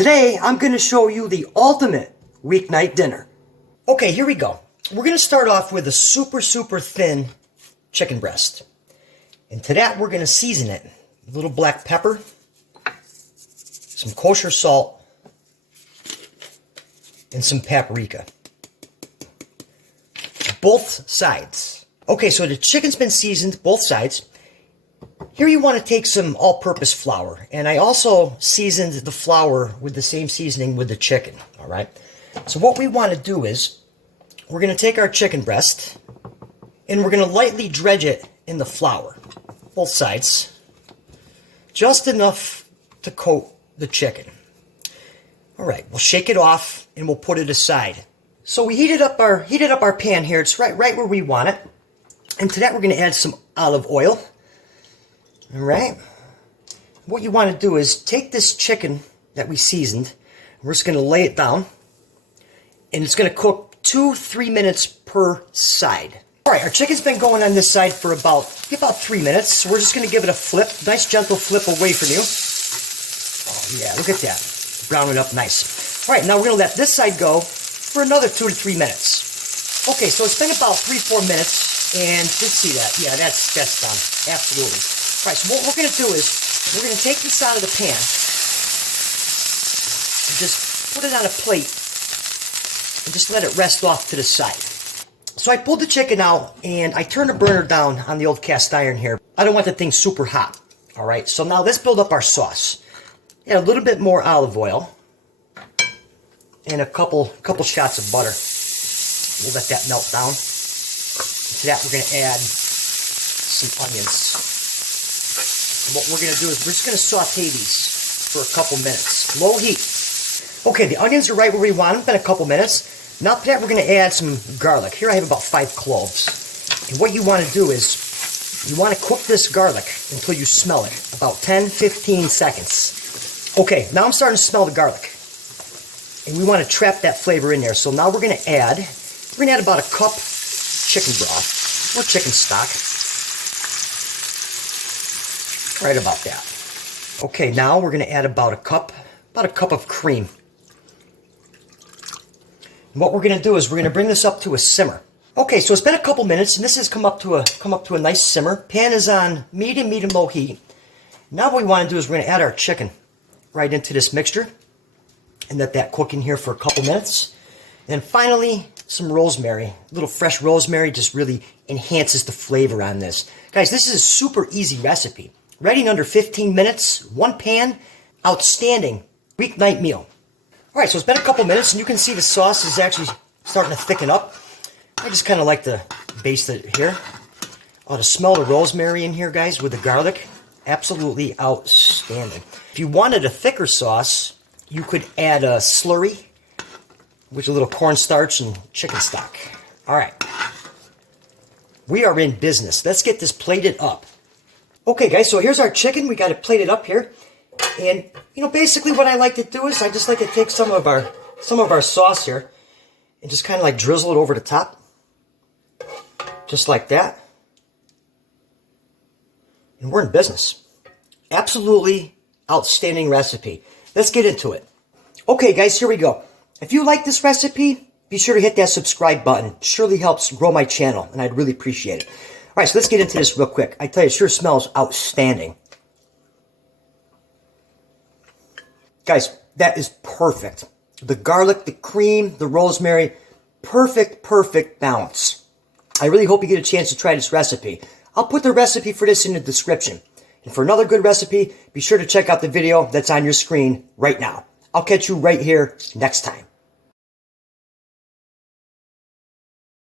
Today, I'm going to show you the ultimate weeknight dinner. Okay, here we go. We're going to start off with a super thin chicken breast. And to that, we're going to season it. A little black pepper, some kosher salt, and some paprika. Both sides. Okay, so the chicken's been seasoned, both sides. Here you want to take some all-purpose flour. And I also seasoned the flour with the same seasoning with the chicken, all right? So what we want to do is, we're going to take our chicken breast, and we're going to lightly dredge it in the flour, both sides, just enough to coat the chicken. All right, we'll shake it off, and we'll put it aside. So we heated up our pan here. It's right where we want it. And to that, we're going to add some olive oil. All right. What you want to do is take this chicken that we seasoned. We're just going to lay it down. And it's going to cook 2-3 minutes per side. All right, our chicken's been going on this side for about 3 minutes. So we're just going to give it a flip. Nice gentle flip away from you. Oh, yeah, look at that. Brown it up nice. All right, now we're going to let this side go for another 2 to 3 minutes. Okay, so it's been about 3-4 minutes. And let's see that. Yeah, that's done. Absolutely. All right, so what we're going to do is, we're going to take this out of the pan and just put it on a plate and just let it rest off to the side. So I pulled the chicken out and I turned the burner down on the old cast iron here. I don't want the thing super hot. All right, so now let's build up our sauce. Add a little bit more olive oil and a couple shots of butter. We'll let that melt down. To that, we're going to add some onions. What we're going to do is we're just going to saute these for a couple minutes. Low heat. Okay, the onions are right where we want them. Been a couple minutes. Now to that, we're going to add some garlic. Here I have about 5 cloves. And what you want to do is you want to cook this garlic until you smell it. About 10-15 seconds. Okay, now I'm starting to smell the garlic. And we want to trap that flavor in there. So now we're going to add about a cup chicken broth or chicken stock. Right about that. Okay, now we're going to add about a cup of cream. And what we're going to do is we're going to bring this up to a simmer. Okay, so it's been a couple minutes, and this has come up to a nice simmer. Pan is on medium low heat. Now what we want to do is we're going to add our chicken right into this mixture and let that cook in here for a couple minutes. And then finally, some rosemary. A little fresh rosemary just really enhances the flavor on this. Guys, this is a super easy recipe. Ready in under 15 minutes, one pan, outstanding weeknight meal. All right, so it's been a couple minutes, and you can see the sauce is actually starting to thicken up. I just kind of like to baste it here. Oh, the smell of rosemary in here, guys, with the garlic, absolutely outstanding. If you wanted a thicker sauce, you could add a slurry, with a little cornstarch and chicken stock. All right, we are in business. Let's get this plated up. Okay, guys, so here's our chicken. We got it plated up here. And, you know, basically what I like to do is I just like to take some of our sauce here and just kind of like drizzle it over the top. Just like that. And we're in business. Absolutely outstanding recipe. Let's get into it. Okay, guys, here we go. If you like this recipe, be sure to hit that subscribe button. It surely helps grow my channel, and I'd really appreciate it. All right, so let's get into this real quick. I tell you, it sure smells outstanding. Guys, that is perfect. The garlic, the cream, the rosemary, perfect balance. I really hope you get a chance to try this recipe. I'll put the recipe for this in the description. And for another good recipe, be sure to check out the video that's on your screen right now. I'll catch you right here next time.